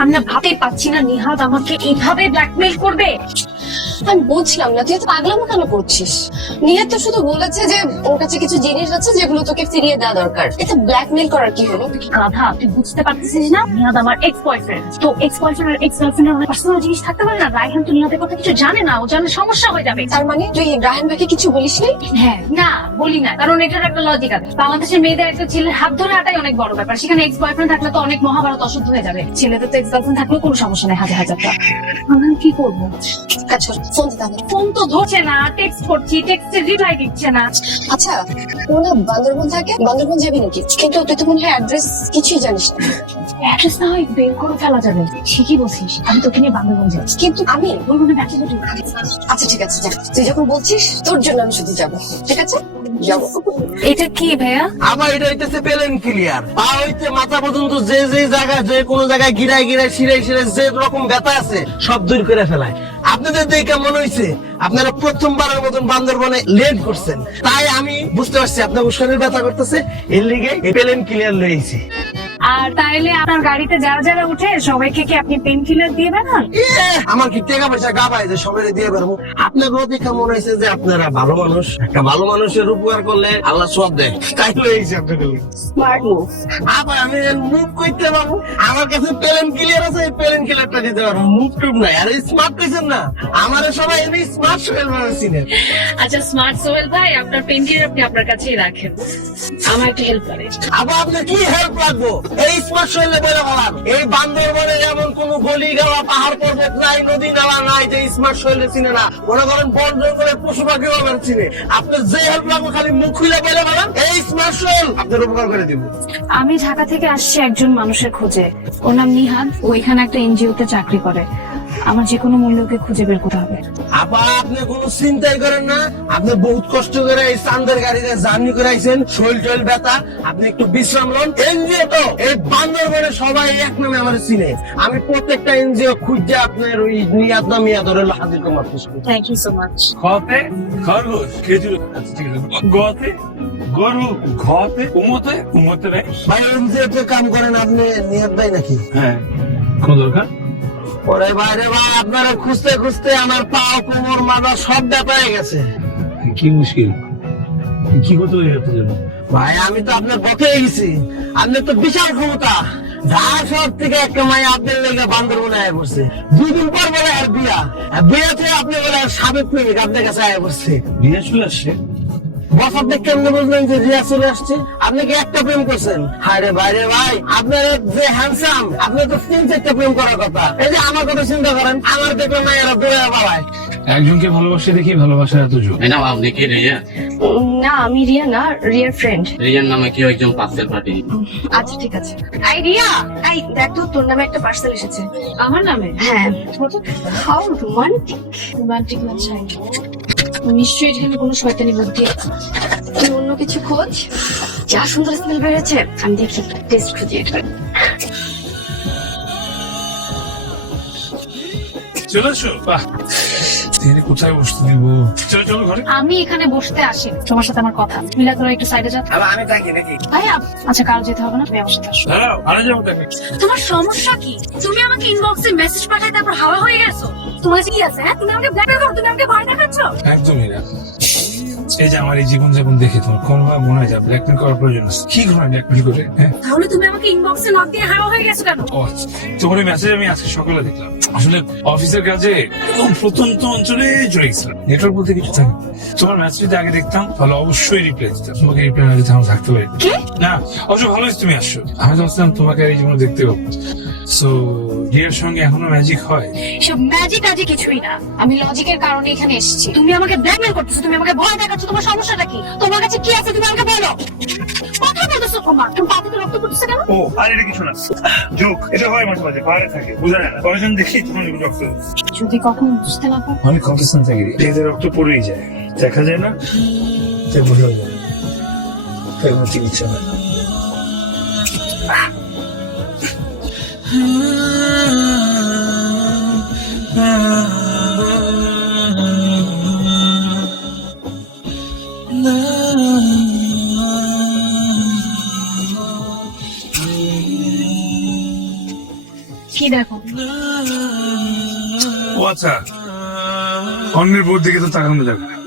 আমি না ভাবতেই পাচ্ছি না নিহাদ আমাকে এইভাবে ব্ল্যাকমেইল করবে। আমি বুঝলাম না তুই এত পাগলামো কেন করছিস। নিহাদ তো শুধু বলেছে যে ওর কাছে কিছু জিনিস আছে যেগুলো তোকে ফিরিয়ে দেওয়া দরকার। এটা ব্ল্যাকমেইল করার কি হলো? গাধা, তুই বুঝতে পারতেছিস না নিহাদ আমার এক্স বয়ফ্রেন্ড। তো এক্স বয়ফ্রেন্ড আর এক্স গার্লফ্রেন্ডের পার্সোনাল জিনিস থাকতে পারে না। রায়হান তো নিহাদের কথা কিছু জানে না, ও জানলে সমস্যা হয়ে যাবে। তার মানে তুই রায়হান ভাইকে কিছু বলিস নি? হ্যাঁ, না বলি না, কারণ এটার একটা লজিক আছে। বাংলাদেশের মেয়েদের একটা ছেলের হাত ধরে হাঁটাই অনেক বড় ব্যাপার। সেখানে এক্স বয়ফ্রেন্ড থাকলে তো অনেক মহাভারত অশুদ্ধ হয়ে যাবে। ছেলেদের তো এক্স গার্লফ্রেন্ড থাকলেও কোনো সমস্যা নেই, হাজার হাজারটা। আমি কি করবো? আচ্ছা ফোন দিতে হবে। ফোন তো ধরছে না, টেক্সট করছি, টেক্সটের রিপ্লাই দিচ্ছে না। আচ্ছা ও না বান্দরবন থাকে, বান্দরবন যাবি নাকি? কিন্তু তুই তো মনে হয় অ্যাড্রেস কিছুই জানিস না। অ্যাড্রেস না হয় বের করে ফেলা যাবে। ঠিকই বলছিস, আমি তোকে নিয়ে বান্ধবন যাই। কিন্তু আমি বলবো ব্যাচে দুটো। আচ্ছা ঠিক আছে যা, তুই যখন বলছিস তোর জন্য আমি শুধু যাবো। ঠিক আছে যাবো। এটা কি ভাইয়া? আবার এটা হইতেছে পেলেন ক্লিয়ার। পা হইতে মাথা পর্যন্ত যে যে জায়গায় যে কোনো জায়গায় গিরায় গিরায় শিরায় শিরায় যে রকম ব্যথা আছে সব দূর করে ফেলায়। আপনাদের দেখে মনে হয়েছে আপনারা প্রথমবারের মতন বান্দরবনে লেট করছেন, তাই আমি বুঝতে পারছি আপনার শরীর ব্যথা করতেছে, এর লিগে পেলেন ক্লিয়ার লইছি। আর তাইলে আপনার গাড়িতে যারা যারা উঠে সবাইকে কি আপনি পেন কিলার দিয়ে বেড়ান? আমার কি টাকা পয়সা গাবায় যে সবাই দিয়ে বেরোবো? আপনার দেখে মনে হয়েছে যে আপনারা ভালো মানুষ, একটা ভালো মানুষের উপকার করলে আল্লাহ সব দেয়, তাই লইছি আপনাকে। Smart move. আবার আমি মুভ করতে পারবো, আমার কাছে পেলেন ক্লিয়ার আছে, এই পেলেন ক্লিয়ারটা দিতে পারবো, মুভ টুভ নাই। আর স্মার্ট পেয়েছেন না, আমার সবাই এমনি স্মার্ট সোহেল ভাবে চিনেন। আচ্ছা স্মার্ট সোহেল ভাই, আপনার পেন কিলার আপনি আপনার কাছেই রাখেন, আমার একটু হেল্প করে। আবার আপনার কি হেল্প লাগবো? এই স্মার্ট সোহেলে বলে বলার এই বান্দরবনে এমন কোন গলি গাওয়া পাহাড় পর্বত নাই, নদী নালা নাই যে স্মার্ট সোহেলে চিনে না। মনে করেন বন জঙ্গলের পশু পাখিও আমার চিনে। আপনার যে হেল্প লাগবে খালি মুখ খুলে বলে বলেন, এই স্মার্ট সোহেল আপনার উপকার করে দিব। আমি ঢাকা থেকে আসছি একজন মানুষের খোঁজে, ওর নাম নিহাদ। ও এখানে একটা এনজিওতে চাকরি করে। আমার যে কোনো মূল্যকে খুঁজে বের করতে হবে। আবার আপনি কোনো চিন্তাই করেন না, আপনি বহুত কষ্ট করে এই চান্দের গাড়িতে জার্নি করে আইছেন, শরীর টরীর ব্যথা, আপনি একটু বিশ্রাম লন। এনজিও তো এই বান্দরবনে সবাই এক নামে আমার চিনে। আমি প্রত্যেকটা এনজিও খুঁজে আপনার ওই নিয়াদ না মিয়াদ ধরে হাজির কমার চেষ্টা করি। Thank you so much. ঘতে খরগোশ, খেজুর, আচ্ছা, ঠিক আছে। গতে গরু, ঘতে উমতে উমতে রে। ভাই এনজিওতে কাম করেন আপনি নিয়াদ ভাই নাকি? হ্যাঁ, কোন দরকার? ওরে বাইরে ভাই, আপনারা খুঁজতে খুঁজতে আমার পা কোমর মাথা সব ব্যথা হয়ে গেছে। কি মুশকিল, কি করতে হয়ে যাচ্ছে যেন? ভাই আমি তো আপনার পথে গেছি, আপনার তো বিশাল ক্ষমতা। ঢাকা শহর থেকে একটা মায়ে আপনার লেগে বান্দরবনে আয় পড়ছে, দুদিন পর বলে আর বিয়া, বিয়াতে আপনি বলে আর সাবেক প্রেমিক আপনার কাছে আয় পড়ছে। বিয়ে চলে আসছে? বস আপনি কেমনে বুঝলেন যে রিয়া চলে আসছে? আপনি কি একটা প্রেম করছেন? হায় রে বাইরে ভাই, আপনার যে হ্যান্ডসাম, আপনি তো 3-4টা প্রেম করার কথা। এই যে আমার কথা চিন্তা করেন, আমার দেখলাম না এরা দৌড়ে পালায়। একজনকে ভালোবাসে দেখি ভালোবাসার এত জোর। ম্যাডাম আপনি কি রিয়া? না আমি রিয়া না, রিয়ার ফ্রেন্ড। রিয়ার নামে কেউ একজন পার্সেল পাঠিয়ে। আচ্ছা ঠিক আছে। এই রিয়া, এই দেখ তো তোর নামে একটা পার্সেল এসেছে। আমার নামে? হ্যাঁ। How romantic. রোমান্টিক না চাই, নিশ্চয়ই এখানে কোনো শয়তানি বুদ্ধি আছে। তুই অন্য কিছু খোঁজ। যা সুন্দর স্মেল বেরোচ্ছে, আমি দেখি টেস্ট খুঁজি এটা। চলে এসো। বাহ, তিনি কোথায় বসতে দিব? চলো চলো ঘরে। আমি এখানে বসতে আসি, তোমার সাথে আমার কথা। মিলা তোরা একটু সাইডে যা। আমি থাকি নাকি? ভাইয়া আচ্ছা, কারো যেতে হবে না, তুমি আমার সাথে আসো। দাঁড়াও, আরে যাবো তাকে। তোমার সমস্যা কি? তুমি আমাকে ইনবক্সে মেসেজ পাঠাই তারপর হাওয়া হয়ে গেছো। তোমার কি আছে? হ্যাঁ, তুমি আমাকে ব্ল্যাকমেল করো, তুমি আমাকে ভয় দেখাচ্ছ। একদমই না। এই যে আমার এই জীবন যাপন দেখে তোমার কোনোভাবে মনে হয় যা ব্ল্যাকমেল করার প্রয়োজন আছে। কি ঘটনা ব্ল্যাকমেল করে? হ্যাঁ, তাহলে তুমি আমাকে ইনবক্সে নক দিয়ে হাওয়া হয়ে গেছো কেন? ও আচ্ছা। তোমার মেসেজ আমি আজকে সকালে দেখলাম। আসলে অফিসের কাজে একদম প্রত্যন্ত অঞ্চলে চলে গেছিলাম, নেটওয়ার্ক বলতে কিছু থাকে। তোমার মেসেজ যদি আগে দেখতাম তাহলে অবশ্যই রিপ্লাই দিতাম। তোমাকে রিপ্লাই না দিতে আমরা থাকতে পারি না। অবশ্য ভালো হয়েছে তুমি আসছো। আমি ভাবছিলাম তোমাকে আর এই জীবনে দেখতে পাবো। সো রিয়ার সঙ্গে এখনো ম্যাজিক হয়? সব ম্যাজিক আজে কিছুই না, আমি লজিকের কারণে এখানে এসেছি। তুমি আমাকে ব্ল্যাকমেল করতেছো, তুমি আমাকে ভয় দেখাচ্ছ। তোমার সমস্যাটা কি? তোমার কাছে কি আছে তুমি আমাকে বলো। কথা বলতেছো তোমা, তুমি পাতিতে রক্ত পড়তেছে কেন? ও আর এটা কিছু না, জোক। এটা হয় মাঝে মাঝে, বাইরে থাকে, বোঝা যায় না। কয়েকজন দেখি তখন এগুলো রক্ত। যদি কখনো বুঝতে না পারো। অনেক কনসিস্টেন্ট থাকে, এতে রক্ত পড়েই যায়, দেখা যায় না, তাই বোঝা যায় না, তাই কোনো চিকিৎসা হয় না। কি দেখো? ও আচ্ছা, অন্যের বোর দিকে তো তাকানো যাবে না।